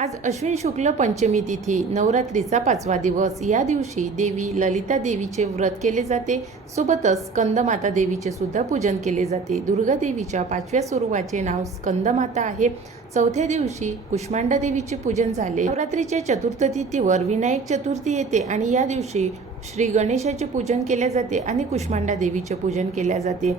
आज अश्विन शुक्ल पंचमी तिथी नवरात्रीचा पाचवा दिवस. या दिवशी देवी ललिता देवीचे व्रत केले जाते. सोबतच स्कंदमाता देवीचे सुद्धा पूजन केले जाते. दुर्गा देवीच्या पाचव्या स्वरूपाचे नाव स्कंदमाता आहे. चौथ्या दिवशी कुष्मांडा देवीचे पूजन झाले. नवरात्रीच्या चतुर्थ तिथीवर विनायक चतुर्थी येते आणि या दिवशी श्री गणेशाचे पूजन केले जाते आणि कुष्मांडा देवीचे पूजन केले जाते.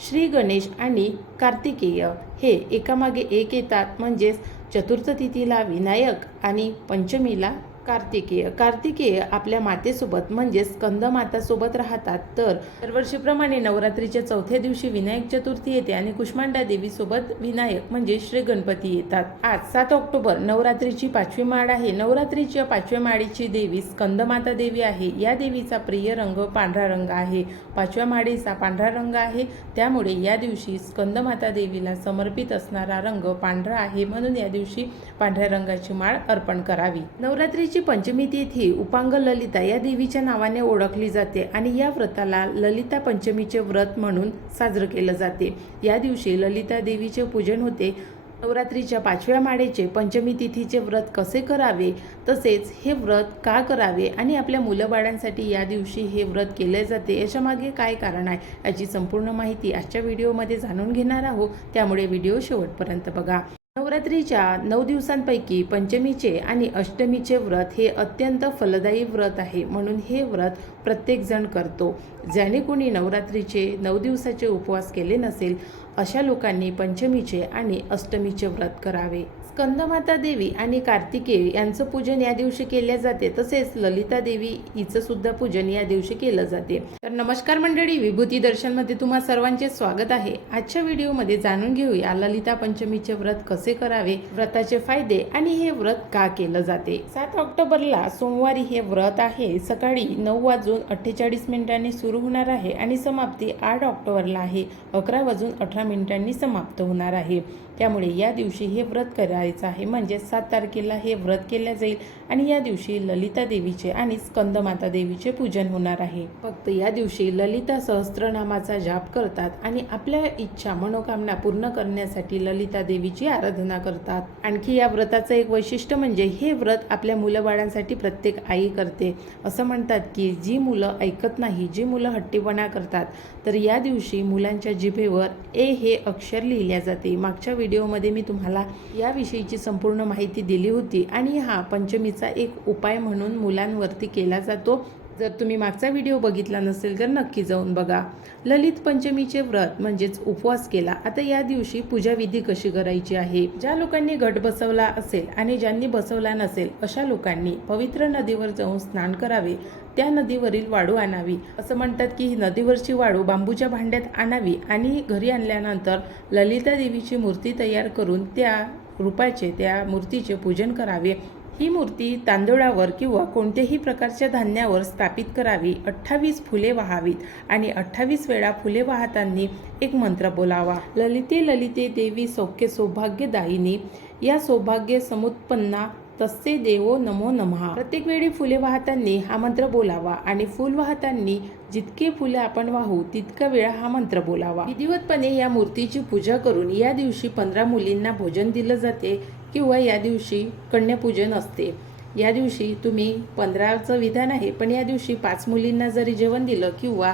श्री गणेश आणि कार्तिकेय हे एकामागे एक येतात. म्हणजेच चतुर्थ तिथीला विनायक आणि पंचमीला कार्तिकेय. कार्तिकेय आपल्या मातेसोबत म्हणजेच स्कंदमातासोबत राहतात. तर दरवर्षीप्रमाणे नवरात्रीच्या चौथ्या दिवशी विनायक चतुर्थी येते आणि कुष्मांडा देवीसोबत विनायक म्हणजे श्री गणपती येतात. आज सात ऑक्टोबर नवरात्रीची पाचवी माळ आहे. नवरात्रीच्या पाचव्या माळीची देवी स्कंदमाता देवी आहे. या देवीचा प्रिय रंग पांढरा रंग आहे. पाचव्या माळीचा पांढरा रंग आहे. त्यामुळे या दिवशी स्कंदमाता देवीला समर्पित असणारा रंग पांढरा आहे. म्हणून या दिवशी पांढऱ्या रंगाची माळ अर्पण करावी. नवरात्रीची पंचमी तिथी उपांग ललिता या देवीच्या नावाने ओळखली जाते आणि या व्रताला ललिता पंचमीचे व्रत म्हणून साजरं केलं जाते. या दिवशी ललिता देवीचे पूजन होते. नवरात्रीच्या पाचव्या माळेचे पंचमी तिथीचे व्रत कसे करावे? तसेच हे व्रत का करावे? आणि आपल्या मुलंबाळांसाठी या दिवशी हे व्रत केले जाते याच्यामागे काय कारण आहे याची संपूर्ण माहिती आजच्या व्हिडिओमध्ये जाणून घेणार आहोत. त्यामुळे व्हिडिओ शेवटपर्यंत बघा. नवरात्रीच्या नऊ दिवसांपैकी पंचमीचे आणि अष्टमीचे व्रत हे अत्यंत फलदायी व्रत आहे म्हणून हे व्रत प्रत्येकजण करतो. ज्याने कोणी नवरात्रीचे नऊ दिवसाचे उपवास केले नसेल अशा लोकांनी पंचमीचे आणि अष्टमीचे व्रत करावे. स्कंदमाता देवी आणि कार्तिकेय यांचं पूजन या दिवशी केले जाते. तसेच ललिता देवी हिचं सुद्धा पूजन या दिवशी केलं जाते. तर नमस्कार मंडळी विभूती दर्शनमध्ये तुम्हा सर्वांचे स्वागत आहे. आजच्या व्हिडिओमध्ये जाणून घेऊया ललिता पंचमीचे व्रत कसे करावे व्रताचे फायदे आणि हे व्रत का केलं जाते? सात ऑक्टोबरला सोमवारी हे व्रत आहे. सकाळी नऊ वाजून अठ्ठेचाळीस मिनिटांनी सुरू होणार आहे आणि समाप्ती आठ ऑक्टोबरला आहे. अकरा वाजून अठरा मिनिटांनी समाप्त होणार आहे. त्यामुळे या दिवशी हे व्रत करायचं आहे. म्हणजे सात तारखेला हे व्रत केले जाईल आणि या दिवशी ललिता देवीचे आणि स्कंदमाता देवीचे पूजन होणार आहे. फक्त या दिवशी ललिता सहस्त्रनामाचा जाप करतात आणि आपल्या इच्छा मनोकामना पूर्ण करण्यासाठी ललिता देवीची आराधना करतात. आणखी या व्रताचं एक वैशिष्ट्य म्हणजे हे व्रत आपल्या मुलंबाळांसाठी प्रत्येक आई करते. असं म्हणतात की जी मुलं ऐकत नाही जी मुलं हट्टीपणा करतात तर या दिवशी मुलांच्या जिभेवर ए हे अक्षर लिहिल्या जाते. मागच्या व्हिडिओमध्ये मी तुम्हाला याविषयीची संपूर्ण माहिती दिली होती. आणि हा पंचमीचा एक उपाय म्हणून मुलांवरती केला जातो. जर तुम्ही मागचा व्हिडिओ बघितला नसेल तर नक्की जाऊन बघा. ललित पंचमीचे व्रत म्हणजेच उपवास केला. आता या दिवशी पूजाविधी कशी करायची आहे? ज्या लोकांनी घट बसवला असेल आणि ज्यांनी बसवला नसेल अशा लोकांनी पवित्र नदीवर जाऊन स्नान करावे. त्या नदीवरील वाळू आणावी. असं म्हणतात की ही नदीवरची वाळू बांबूच्या भांड्यात आणावी आणि घरी आणल्यानंतर ललिता देवीची मूर्ती तयार करून त्या रूपाचे त्या मूर्तीचे पूजन करावे. ही मूर्ती तांदूळावर किंवा कोणत्याही प्रकारच्या धान्यावर स्थापित करावी अठ्ठावीस फुले वाहावीत आणि अठ्ठावीस वेळा फुले वाहताना एक मंत्र बोलावा. ललिते ललिते देवी सौख्य सौभाग्यदायिनी या सौभाग्य समुत्पन्ना तस्से देवो नमो नमः. प्रत्येक वेळी फुले वाहताना हा मंत्र बोलावा आणि फुल वाहताना जितके फुले आपण वाहू तितका वेळा हा मंत्र बोलावा. विधिवतपणे या मूर्तीची पूजा करून या दिवशी पंधरा मुलींना भोजन दिलं जाते किंवा या दिवशी कन्यापूजन असते. या दिवशी तुम्ही पंधराचं विधान आहे पण या दिवशी पाच मुलींना जरी जेवण दिलं किंवा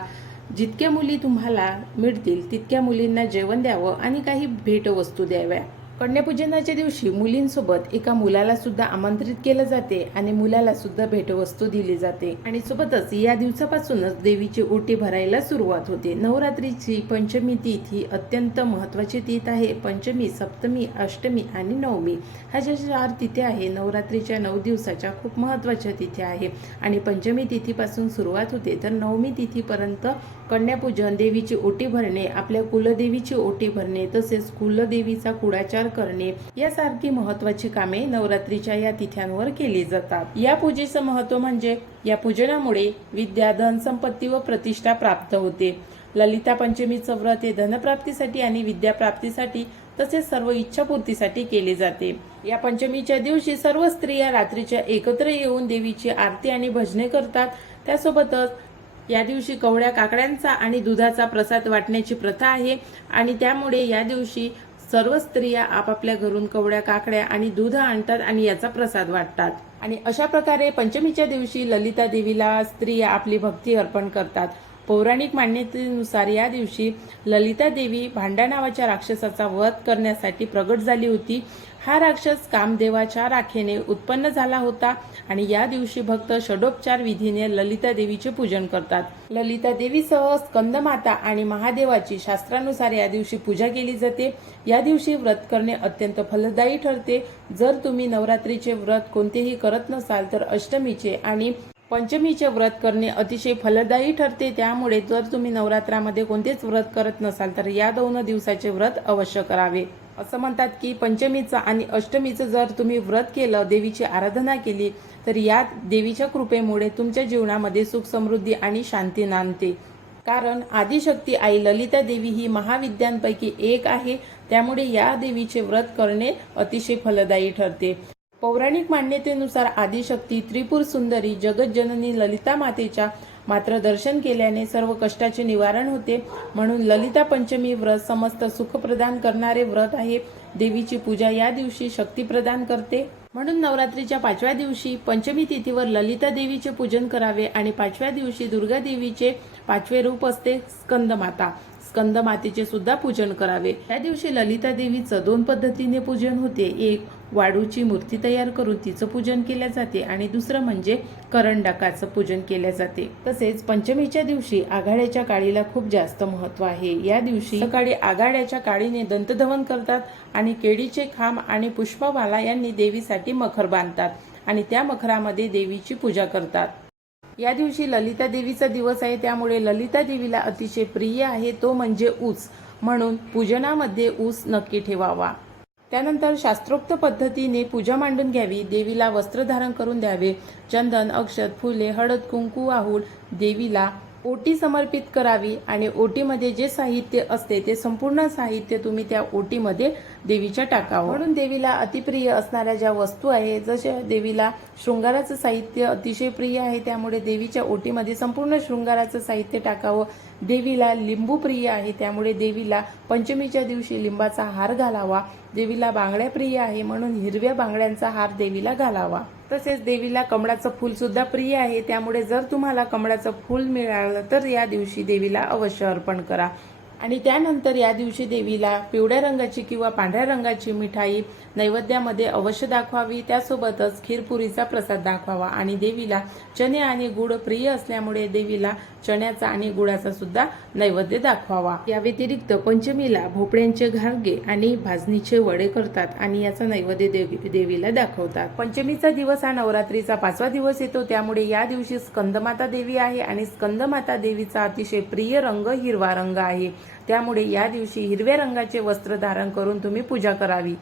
जितक्या मुली तुम्हाला मिळतील तितक्या मुलींना जेवण द्यावं आणि काही भेटवस्तू द्याव्या. कन्यापूजनाच्या दिवशी मुलींसोबत एका मुलाला सुद्धा आमंत्रित केलं जाते आणि मुलाला सुद्धा भेटवस्तू दिली जाते. आणि सोबतच या दिवसापासूनच देवीची ओटी भरायला सुरुवात होते. नवरात्रीची पंचमी तिथी अत्यंत महत्त्वाची तीथ आहे. पंचमी सप्तमी अष्टमी आणि नवमी ह्या ज्या चार तिथी आहे नवरात्रीच्या नऊ दिवसाच्या खूप महत्त्वाच्या तिथी आहे. आणि पंचमी तिथीपासून सुरुवात होते तर नवमी तिथीपर्यंत कन्यापूजन देवीची ओटी भरणे आपल्या कुलदेवीची ओटी भरणे तसेच कुलदेवीचा कुडाचार करणे यासारखी महत्वाची कामे नवरात्रीच्या या तिथ्यांवर केली जातात. या पूजेचं महत्त्व म्हणजे या पूजनामुळे विद्या धन संपत्ती व प्रतिष्ठा प्राप्त होते. ललिता पंचमीचं व्रत हे धनप्राप्तीसाठी आणि विद्याप्राप्तीसाठी तसेच सर्व इच्छापूर्तीसाठी केले जाते. या पंचमीच्या दिवशी सर्व स्त्रिया रात्रीच्या एकत्र येऊन देवीची आरती आणि भजने करतात. त्यासोबतच या दिवशी कवड्या काकड्यांचा आणि दुधाचा प्रसाद वाटण्याची प्रथा आहे आणि त्यामुळे या दिवशी सर्व स्त्रिया आपापल्या घरून कवड्या काकड्या आणि दूध आणतात आणि याचा प्रसाद वाटतात. आणि अशा प्रकारे पंचमीच्या दिवशी ललिता देवीला स्त्रिया आपली भक्ती अर्पण करतात. पौराणिक मान्यतेनुसार या दिवशी ललिता देवी भांडा नावाच्या राक्षसाचा वध करण्यासाठी प्रगट झाली होती. हा राक्षस कामदेवाच्या राखेने उत्पन्न झाला होता आणि या दिवशी भक्त षडोपचार विधीने ललिता देवीचे पूजन करतात. ललिता देवीसह स्कंदमाता आणि महादेवाची शास्त्रानुसार या दिवशी पूजा केली जाते. या दिवशी व्रत करणे अत्यंत फलदायी ठरते. जर तुम्ही नवरात्रीचे व्रत कोणतेही करत नसाल तर अष्टमीचे आणि पंचमीचे व्रत करणे अतिशय फलदायी ठरते. त्यामुळे जर तुम्ही नवरात्रामध्ये कोणतेच व्रत करत नसाल तर या दोन दिवसाचे व्रत अवश्य करावे. असं म्हणतात की पंचमीचं आणि अष्टमीचं जर तुम्ही व्रत केलं देवीची आराधना केली तर या देवीच्या कृपेमुळे तुमच्या जीवनामध्ये सुख समृद्धी आणि शांती नांदते. कारण आदिशक्ती आई ललिता देवी ही महाविद्यांपैकी एक आहे. त्यामुळे या देवीचे व्रत करणे अतिशय फलदायी ठरते. पौराणिक मान्यतेनुसार आदिशक्ती त्रिपुर सुंदरी जगज्जननी ललिता मातेच्या मात्र दर्शन केल्याने सर्व कष्टाचे निवारण होते. म्हणून ललिता पंचमी व्रत समस्त सुख प्रदान करणारे व्रत आहे. देवीची पूजा या दिवशी शक्ती प्रदान करते. म्हणून नवरात्रीच्या पाचव्या दिवशी पंचमी तिथीवर ललिता देवीचे पूजन करावे आणि पाचव्या दिवशी दुर्गा देवीचे पाचवे रूप असते स्कंदमाता. स्कंद मातेचे सुद्धा पूजन करावे. त्या दिवशी ललिता देवीचं दोन पद्धतीने पूजन होते. एक वाळूची मूर्ती तयार करून तिचं पूजन केल्या जाते आणि दुसरं म्हणजे करंडकाचं पूजन केले जाते. तसेच पंचमीच्या दिवशी आघाड्याच्या काळीला खूप जास्त महत्त्व आहे. या दिवशी सकाळी आघाड्याच्या काळीने दंतधवन करतात आणि केळीचे खांब आणि पुष्पमाला यांनी देवीसाठी मखर बांधतात आणि त्या मखरामध्ये देवीची पूजा करतात. या दिवशी ललिता देवीचा दिवस आहे त्यामुळे ललिता देवीला अतिशय प्रिय आहे तो म्हणजे ऊस. म्हणून पूजनामध्ये ऊस नक्की ठेवावा. त्यानंतर शास्त्रोक्त पद्धतीने पूजा मांडून घ्यावी देवीला वस्त्र धारण करून द्यावे. चंदन अक्षत फुले हळद कुंकू वाहून देवीला ओटी समर्पित करावी आणि ओटीमध्ये जे साहित्य असते ते संपूर्ण साहित्य तुम्ही त्या ओटीमध्ये देवीच्या टाकावं. म्हणून देवीला अतिप्रिय असणाऱ्या ज्या वस्तू आहे जसे देवीला शृंगाराचं साहित्य अतिशय प्रिय आहे त्यामुळे देवीच्या ओटीमध्ये संपूर्ण शृंगाराचं साहित्य टाकावं. देवीला लिंबू प्रिय आहे त्यामुळे देवीला पंचमीच्या दिवशी लिंबाचा हार घालावा. देवीला बांगड्या प्रिय आहे म्हणून हिरव्या बांगड्यांचा हार देवीला घालावा. तसेच देवीला कमळाचं फूल सुद्धा प्रिय आहे. त्यामुळे जर तुम्हाला कमळाचं फूल मिळालं तर या दिवशी देवीला अवश्य अर्पण करा. आणि त्यानंतर या दिवशी देवीला पिवळ्या रंगाची किंवा पांढऱ्या रंगाची मिठाई नैवेद्यामध्ये अवश्य दाखवावी. त्यासोबतच खीरपुरीचा प्रसाद दाखवावा आणि देवीला चणे आणि गुड प्रिय असल्यामुळे देवीला चण्याचा आणि गुळाचा सुद्धा नैवेद्य दाखवावा. या व्यतिरिक्त पंचमीला भोपळ्यांचे घारगे आणि भाजणीचे वडे करतात आणि याचा नैवेद्य देवी देवीला दाखवतात. पंचमीचा दिवस हा नवरात्रीचा पाचवा दिवस येतो. त्यामुळे या दिवशी स्कंदमाता देवी आहे आणि स्कंदमाता देवीचा अतिशय प्रिय रंग हिरवा रंग आहे. त्यामुळे या दिवशी हिरव्या रंगाचे वस्त्र धारण करून तुम्ही पूजा करावी.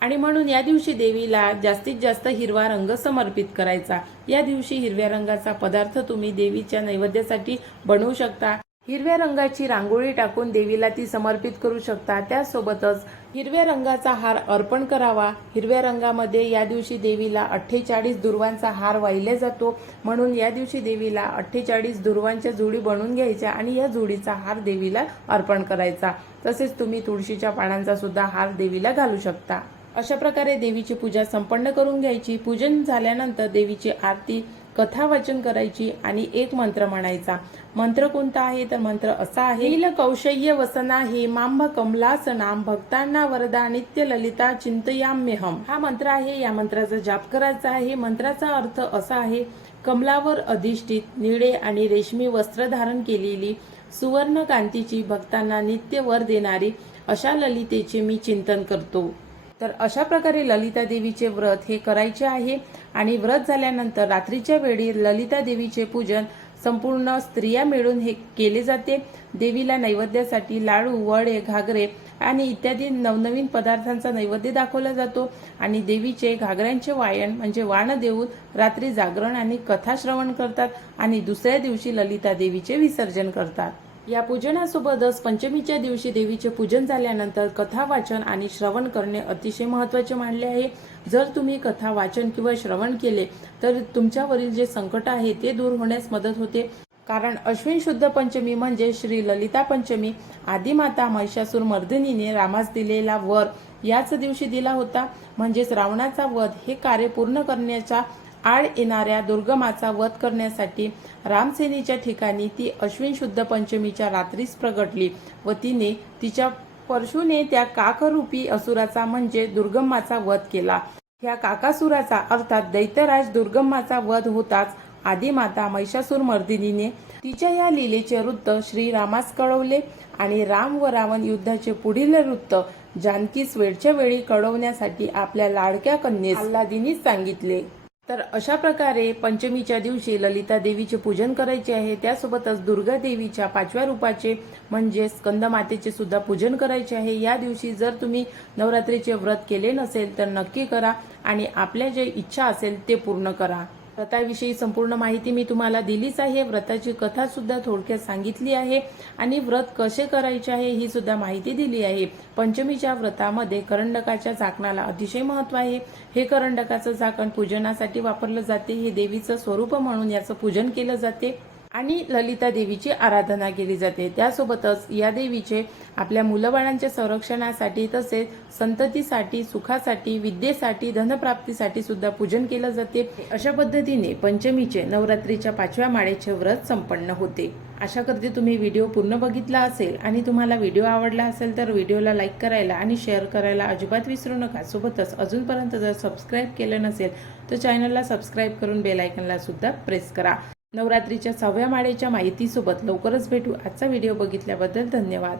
आणि म्हणून या दिवशी देवीला जास्तीत जास्त हिरवा रंग समर्पित करायचा. या दिवशी हिरव्या रंगाचा पदार्थ तुम्ही देवीच्या नैवेद्यासाठी बनवू शकता. हिरव्या रंगाची रांगोळी टाकून देवीला ती समर्पित करू शकता. त्यासोबतच हिरव्या रंगाचा हार अर्पण करावा. हिरव्या रंगामध्ये या दिवशी देवीला अठ्ठेचाळीस दुर्वांचा हार वाहिला जातो. म्हणून या दिवशी देवीला अठ्ठेचाळीस दुर्वांच्या जुडी बनवून घ्यायच्या आणि या जोडीचा हार देवीला अर्पण करायचा. तसेच तुम्ही तुळशीच्या पानांचा सुद्धा हार देवीला घालू शकता. अशा प्रकारे देवीची पूजा संपन्न करून घ्यायची. पूजन झाल्यानंतर देवीची आरती कथा वाचन करायची आणि एक मंत्र म्हणायचा. मंत्र कोणता आहे? तर मंत्र असा आहे नील कौशल्य वसना हे मांभ कमलास नाम भक्तांना वरदा नित्य ललिता चिंतयाम्यहम. हा मंत्र आहे. या मंत्राचा जाप करायचा आहे. मंत्राचा अर्थ असा आहे कमलावर अधिष्ठित निळे आणि रेशमी वस्त्र धारण केलेली सुवर्ण कांतीची भक्तांना नित्य वर देणारी अशा ललितेचे मी चिंतन करतो. तर अशा प्रकारे ललिता देवीचे व्रत हे करायचे आहे. आणि व्रत झाल्यानंतर रात्रीच्या वेळी ललिता देवीचे पूजन संपूर्ण स्त्रिया मिळून हे केले जाते. देवीला नैवेद्यासाठी लाडू वडे घागरे आणि इत्यादी नवनवीन पदार्थांचा नैवेद्य दाखवला जातो. आणि देवीचे घागऱ्यांचे वायन म्हणजे वाण देऊन रात्री जागरण आणि कथा श्रवण करतात. आणि दुसऱ्या दिवशी ललिता देवीचे विसर्जन करतात. या पूजनासोबतच पंचमीच्या दिवशी देवीचे पूजन झाल्यानंतर कथा वाचन आणि श्रवण करणे अतिशय महत्त्वाचे मानले आहे. जर तुम्ही कथा वाचन किंवा श्रवण केले तर तुमच्यावरील जे संकट आहे ते दूर होण्यास मदत होते. कारण अश्विन शुद्ध पंचमी म्हणजे श्री ललिता पंचमी. आदिमाता महिषासूर मर्दिनीने रामास दिलेला वर याच दिवशी दिला होता. म्हणजेच रावणाचा वध हे कार्य पूर्ण करण्याच्या आड येणाऱ्या दुर्गमाचा वध करण्यासाठी रामसेनीच्या ठिकाणी ती अश्विन शुद्ध पंचमीच्या रात्रीच प्रगटली व तिने तिच्या परशुने त्या काकरूपी असुराचा म्हणजे दुर्गम्माचा वध केला. या काकासुराचा अर्थात दैत्यराज दुर्गम्माचा वध होताच आदिमाता महिषासूर मर्दिनीने तिच्या या लीलेचे वृत्त श्रीरामास कळवले आणि राम व रावण युद्धाचे पुढील वृत्त जानकीस वेळच्या वेळी कळवण्यासाठी आपल्या लाडक्या कन्येस अल्लादिनीच सांगितले. तर अशा प्रकारे पंचमीच्या दिवशी ललिता देवीचे पूजन करायचे आहे. त्यासोबतच दुर्गा देवीच्या पाचव्या रूपाचे म्हणजे स्कंदमातेचे सुद्धा पूजन करायचे आहे. या दिवशी जर तुम्ही नवरात्रीचे व्रत केले नसेल तर नक्की करा आणि आपल्या जे इच्छा असेल ते पूर्ण करा. व्रताविषयी संपूर्ण माहिती मी तुम्हाला दिलीच आहे. व्रताची कथा सुद्धा थोडक्यात सांगितली आहे आणि व्रत कसे करायचे आहे ही सुद्धा माहिती दिली आहे. पंचमीच्या व्रतामध्ये करंडकाच्या झाकणाला अतिशय महत्त्व आहे. हे करंडकाचं झाकण पूजनासाठी वापरलं जाते. हे देवीचं स्वरूप म्हणून याचं पूजन केलं जाते. आणि ललिता देवीची आराधना केली जाते. त्यासोबतच या देवीचे आपल्या मुलबाळांच्या संरक्षणासाठी तसेच संततीसाठी सुखासाठी विद्येसाठी धनप्राप्तीसाठी सुद्धा पूजन केलं जाते. अशा पद्धतीने पंचमीचे नवरात्रीच्या पाचव्या माळेचे व्रत संपन्न होते. आशा करते तुम्ही व्हिडिओ पूर्ण बघितला असेल आणि तुम्हाला व्हिडिओ आवडला असेल तर व्हिडिओला लाईक करायला आणि शेअर करायला अजिबात विसरू नका. सोबतच अजूनपर्यंत जर सबस्क्राईब केलं नसेल तर चॅनलला सबस्क्राईब करून बेलायकनला सुद्धा प्रेस करा. नवरात्रीच्या सहाव्या माळेच्या माहितीसोबत लवकरच भेटू आजचा व्हिडिओ बघितल्याबद्दल धन्यवाद.